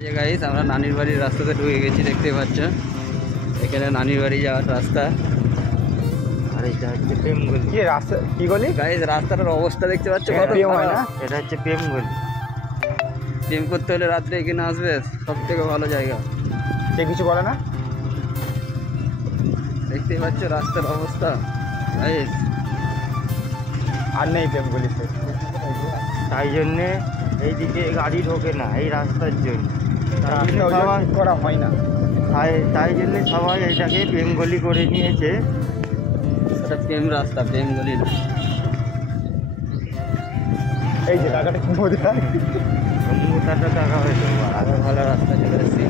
Guys আমরা নানির বাড়ির রাস্তাতে ঢুকে গেছি, দেখতে পাচ্ছ এখানে নানির বাড়ি যাওয়ার রাস্তা। আর এটা হচ্ছে প্রেমগলি। কি রাস্তা কি গলি গাইস রাস্তাটার অবস্থা দেখতে পাচ্ছ কত প্রেম হয় না? এটা হচ্ছে প্রেমগলি। প্রেম করতে হলে রাত্রে এখানে আসবে, সব থেকে ভালো জায়গা। কে কিছু বলে না? দেখতে পাচ্ছ রাস্তার অবস্থা গাইস। আর নেই প্রেম গলিতে, তাই জন্যে এইদিকে গাড়ি ঢোকে না এই রাস্তার জন্য, করা হয় না। তাই জন্য সবাই এটাকে প্রেমগলি করে নিয়েছে। এটা প্রেম রাস্তা, প্রেমগলি না। এই যে টাকাটা কি মজা, মোটাটা টাকা হয়েছে, আরো ভালো রাস্তা চলে এসেছি।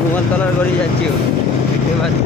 হনুমানতলার গড়ি যাচ্ছি, দেখতে পাচ্ছ।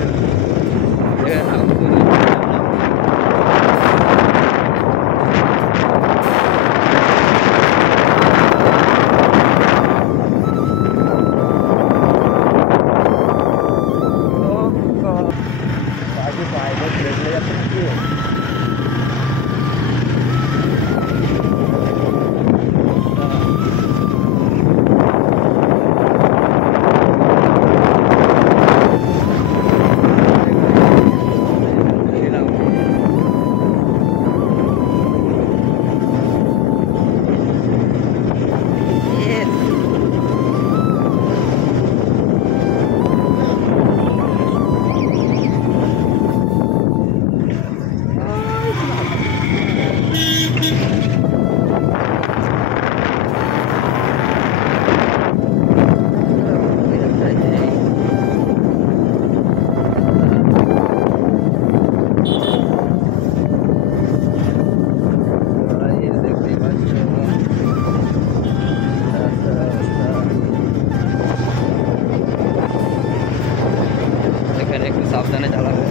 একটু সাবধানে চালাবে,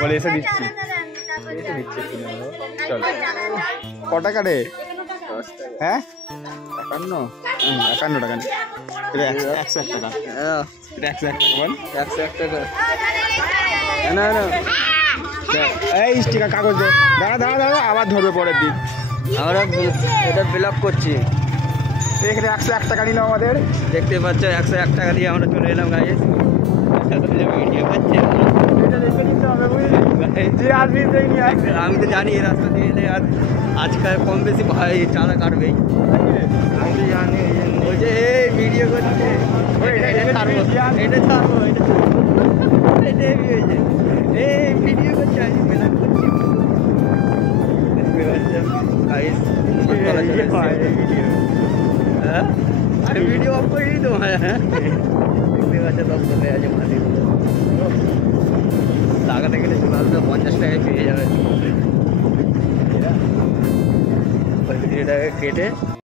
বলে এসে দিচ্ছি। চল ক টাকা রে? হ্যাঁ 51 টাকা। এটা 101 টাকা, এটা 101 টাকা বল। 101 টাকা না না। এই স্টিকার কাগজ দে। দাঁড়া দাঁড়া দাঁড়া, আবার ধরবে পরের দিন। আমরা এটা ব্লক করছি। এখানে 101 টাকা নিল আমাদের, দেখতে পাচ্ছ 101 টাকা দিয়ে আমরা চলে এলাম গাইস। ভিডিও করছে, আমি তো জানি এই রাস্তা দিয়ে এলে আর আজকাল কম বেশি ভাই চাঁদা কাটবেই, আমি তো জানি। ওই যে এই ভিডিও করছে, এটা ছাড়বো, এটা ছাড়বো, এটা হেভি হয়েছে। এই ভিডিও করছে, আমি মেলা করছি। দেখতে পাচ্ছ গাইস, হ্যাঁ আমি ভিডিও অফ করে দিই তো। হ্যাঁ দেখতে পাচ্ছ সব চলে আছে মাটির লাগাতে গেলে চলে আসবে 50 টাকায় পেয়ে যাবে। 50 টাকা কেটে